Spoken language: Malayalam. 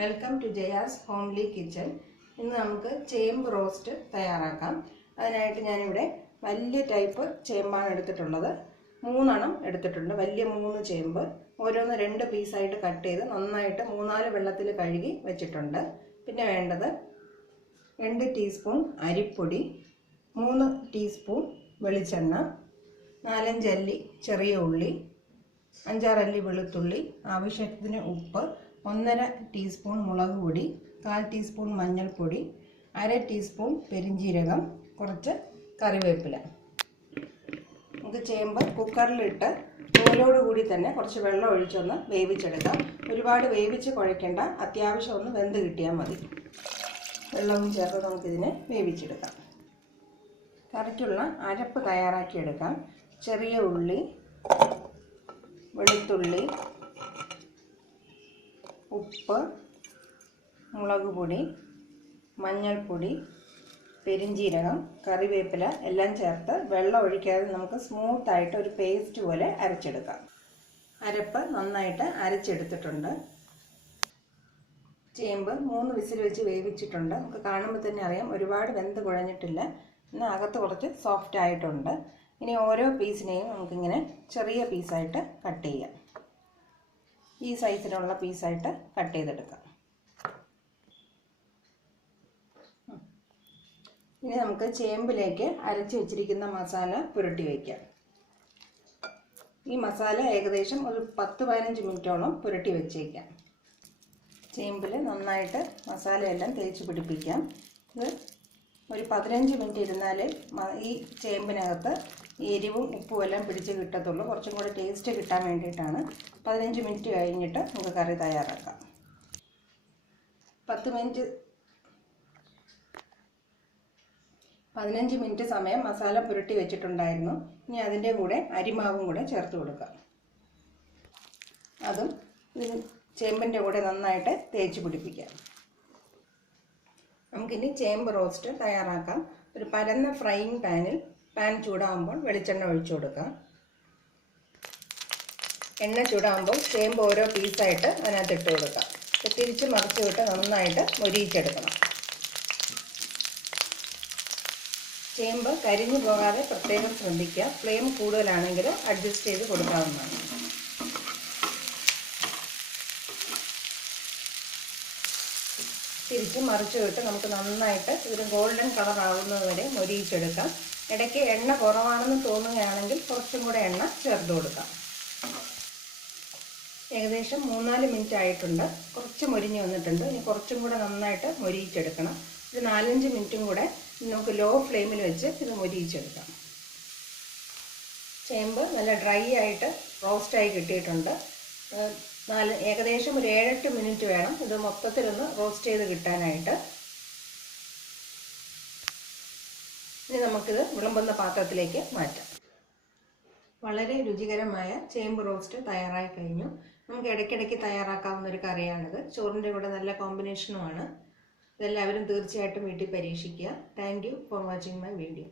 Welcome to Jaya's homely kitchen. ഇന്ന് നമുക്ക് ചേമ്പ് റോസ്റ്റ് തയ്യാറാക്കാം. അതിനായിട്ട് ഞാനിവിടെ വലിയ ടൈപ്പ് ചേമ്പാണ് എടുത്തിട്ടുള്ളത്. 3 എണ്ണം എടുത്തിട്ടുണ്ട്. വലിയ 3 ചേമ്പ് ഓരോന്ന് 2 പീസായിട്ട് കട്ട് ചെയ്ത് നന്നായിട്ട് 3-4 വെള്ളത്തിൽ കഴുകി വെച്ചിട്ടുണ്ട്. പിന്നെ വേണ്ടത് 2 ടീസ്പൂൺ അരിപ്പൊടി, 3 ടീസ്പൂൺ വെളിച്ചെണ്ണ, 4-5 അല്ലി ചെറിയ ഉള്ളി, 5-6 അല്ലി വെളുത്തുള്ളി, ആവശ്യത്തിന് ഉപ്പ്, 1/2 ടീസ്പൂൺ മുളക് പൊടി, 1/4 ടീസ്പൂൺ മഞ്ഞൾപ്പൊടി, 1/2 ടീസ്പൂൺ പെരിഞ്ജീരകം, കുറച്ച് കറിവേപ്പില. നമുക്ക് ചേമ്പ് കുക്കറിലിട്ട് തോലോട് കൂടി തന്നെ കുറച്ച് വെള്ളം ഒഴിച്ചൊന്ന് വേവിച്ചെടുക്കാം. ഒരുപാട് വേവിച്ച് കുഴയ്ക്കേണ്ട, അത്യാവശ്യം ഒന്ന് വെന്ത് കിട്ടിയാൽ മതി. വെള്ളവും ചേർത്ത് നമുക്കിതിനെ വേവിച്ചെടുക്കാം. കറിക്കുള്ള അരപ്പ് തയ്യാറാക്കിയെടുക്കാം. ചെറിയ ഉള്ളി, വെളുത്തുള്ളി, ഉപ്പ്, മുളക് പൊടി, മഞ്ഞൾപ്പൊടി, പെരിഞ്ജീരകം, കറിവേപ്പില എല്ലാം ചേർത്ത് വെള്ളം ഒഴിക്കാതെ നമുക്ക് സ്മൂത്തായിട്ട് ഒരു പേസ്റ്റ് പോലെ അരച്ചെടുക്കാം. അരപ്പ് നന്നായിട്ട് അരച്ചെടുത്തിട്ടുണ്ട്. ചേമ്പ് 3 വിസിൽ വെച്ച് വേവിച്ചിട്ടുണ്ട്. നമുക്ക് കാണുമ്പോൾ തന്നെ അറിയാം ഒരുപാട് വെന്ത് കുഴഞ്ഞിട്ടില്ല, എന്നാൽ അകത്ത് കുറച്ച് സോഫ്റ്റ് ആയിട്ടുണ്ട്. ഇനി ഓരോ പീസിനെയും നമുക്കിങ്ങനെ ചെറിയ പീസായിട്ട് കട്ട് ചെയ്യാം. ഈ സൈസിലുള്ള പീസായിട്ട് കട്ട് ചെയ്തെടുക്കാം. ഇനി നമുക്ക് ചേമ്പിലേക്ക് അരച്ച് വെച്ചിരിക്കുന്ന മസാല പുരട്ടി വയ്ക്കാം. ഈ മസാല ഏകദേശം ഒരു 10-15 മിനിറ്റോളം പുരട്ടി വെച്ചേക്കാം. ചേമ്പിൽ നന്നായിട്ട് മസാലയെല്ലാം തേച്ച് പിടിപ്പിക്കാം. ഇത് ഒരു 15 മിനിറ്റ് ഇരുന്നാൽ ഈ ചേമ്പിനകത്ത് എരിവും ഉപ്പും എല്ലാം പിടിച്ച് കിട്ടത്തുള്ളൂ. കുറച്ചും കൂടെ ടേസ്റ്റ് കിട്ടാൻ വേണ്ടിയിട്ടാണ്. 15 മിനിറ്റ് കഴിഞ്ഞിട്ട് നമുക്ക് കറി തയ്യാറാക്കാം. 15 മിനിറ്റ് സമയം മസാല പുരട്ടി വെച്ചിട്ടുണ്ടായിരുന്നു. ഇനി അതിൻ്റെ കൂടെ അരിമാവും കൂടെ ചേർത്ത് കൊടുക്കാം. അതും ചേമ്പിൻ്റെ കൂടെ നന്നായിട്ട് തേച്ച് പിടിപ്പിക്കാം. നമുക്കിനി ചേമ്പ് റോസ്റ്റ് തയ്യാറാക്കാം. ഒരു പരന്ന ഫ്രൈയിങ് പാനിൽ പാൻ ചൂടാകുമ്പോൾ വെളിച്ചെണ്ണ ഒഴിച്ചു കൊടുക്കാം. എണ്ണ ചൂടാകുമ്പോൾ ചേമ്പ് ഓരോ പീസായിട്ട് അതിനകത്ത് ഇട്ട് കൊടുക്കാം. തിരിച്ച് മറിച്ച് വിട്ട് നന്നായിട്ട് മൊരിയിച്ചെടുക്കണം. ചേമ്പ് കരിഞ്ഞു പോകാതെ പ്രത്യേകം ശ്രദ്ധിക്കുക. ഫ്ലെയിം കൂടുതലാണെങ്കിൽ അഡ്ജസ്റ്റ് ചെയ്ത് കൊടുക്കാവുന്നതാണ്. തിരിച്ച് മറിച്ച് വിട്ട് നമുക്ക് നന്നായിട്ട് ഒരു ഗോൾഡൻ കളർ ആവുന്നത് വരെ മൊരിയിച്ചെടുക്കാം. ഇടയ്ക്ക് എണ്ണ കുറവാണെന്ന് തോന്നുകയാണെങ്കിൽ കുറച്ചും കൂടെ എണ്ണ ചേർത്ത് കൊടുക്കാം. ഏകദേശം 3-4 മിനിറ്റ് ആയിട്ടുണ്ട്. കുറച്ച് മൊരിഞ്ഞ് വന്നിട്ടുണ്ട്. ഇനി കുറച്ചും കൂടെ നന്നായിട്ട് മൊരിയിച്ചെടുക്കണം. ഒരു 4-5 മിനിറ്റും കൂടെ നമുക്ക് ലോ ഫ്ലെയിമിൽ വെച്ച് ഇത് മൊരിയിച്ചെടുക്കാം. ചേമ്പ് നല്ല ഡ്രൈ ആയിട്ട് റോസ്റ്റായി കിട്ടിയിട്ടുണ്ട്. ഏകദേശം ഒരു 7-8 മിനിറ്റ് വേണം ഇത് മൊത്തത്തിലൊന്ന് റോസ്റ്റ് ചെയ്ത് കിട്ടാനായിട്ട്. ഇനി നമുക്കിത് വിളമ്പുന്ന പാത്രത്തിലേക്ക് മാറ്റാം. വളരെ രുചികരമായ ചേമ്പ് റോസ്റ്റ് തയ്യാറായി കഴിഞ്ഞു. നമുക്ക് ഇടയ്ക്കിടയ്ക്ക് തയ്യാറാക്കാവുന്ന ഒരു കറിയാണിത്. ചോറിൻ്റെ കൂടെ നല്ല കോമ്പിനേഷനുമാണ്. ഇതെല്ലാവരും തീർച്ചയായിട്ടും വീട്ടിൽ പരീക്ഷിക്കുക. Thank you for watching my video.